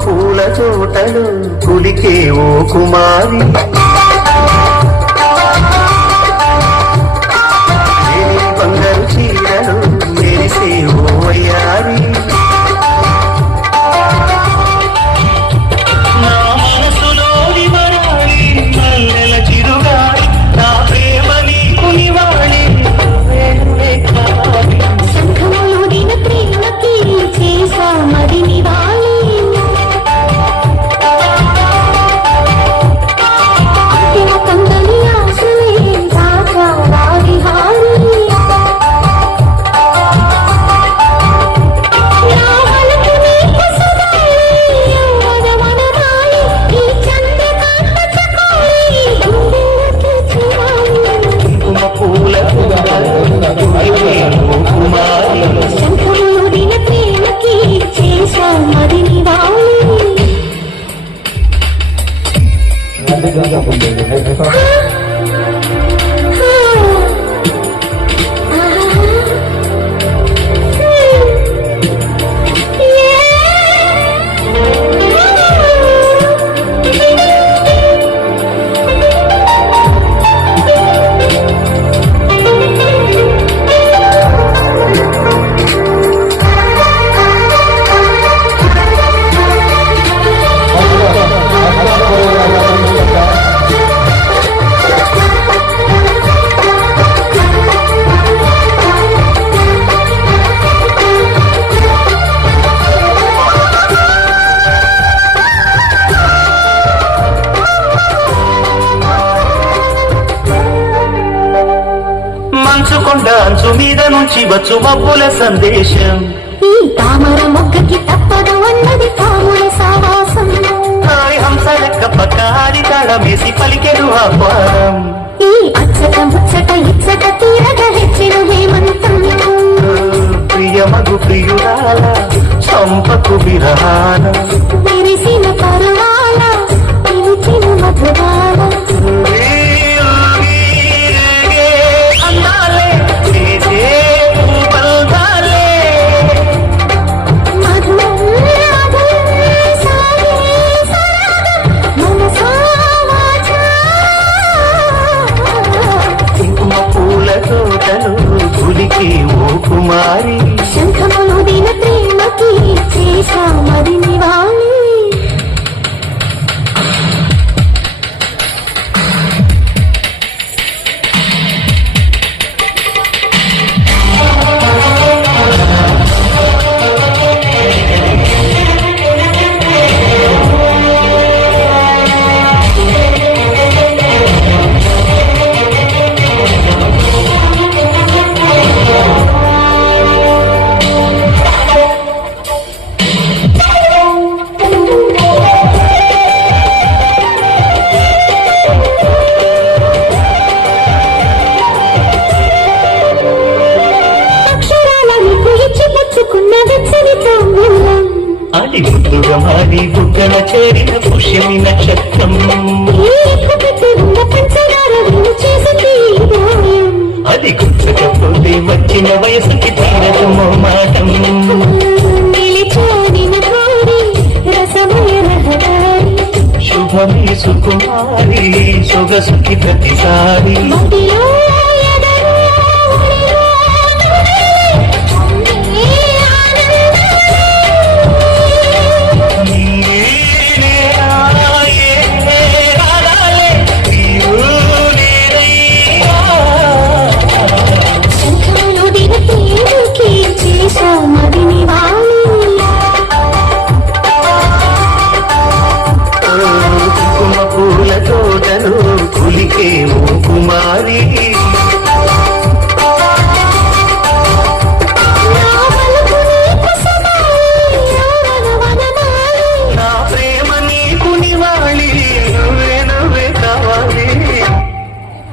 పూల తోటలు కులికే ఓ కుమారి బంగారు చీరలు మెరిసే ఓ వయ్యారి నా మనసులోని మరాలి మల్లెల చిరుగాలి నా ప్రేమ నీకు నివాళి శంఖములోని ప్రేమకి చేసా మరి నివాళి అంతిమ కందని ఆశలే దాకా రావిహారి రావలకు నీకు సుధాయి యవ్వన వనరాయి ఈ చంద్రకాంత చకోరి గుండెలకి చిరాయి కుంకుమ పూల కుమారి శంఖములోని ప్రేమకి చేసా మరి నివాళి మంచుకొండ అంచు మీద నుంచి వచ్చు మబ్బుల సందేశం ఈ తామర మొగ్గకి తప్పదు అన్నది తాముల సావాసం హాయ్ హంస లెక్క పక్కాడి తాళమేసి పలికెను ఆహ్వానం ఈ అచ్చట ముచ్చట ఇచ్చట తీరగా హెచ్చిన హేమంతం ప్రియమగు ప్రియురాల చంపకు విరహాన విరిసిన పరువాల పిలిచిన మధుబాల అందాలే చేసే బంధాలే మధురం సాగే సరాగం మనసా వాచా కుంకుమ పూల తోటలు గులికి ఓ కుమారి శంఖములు దిన ప్రేమకి చేసా మరి నివాళి అది ముద్దుగా మారి బుగ్గన చేరిన పుష్యమి నక్షత్రం అది గుర్తుకపోతే వచ్చిన వయసుకి తీరదు మోమాటం శుభమే సుకుమారి సొగసుకి ప్రతిసారి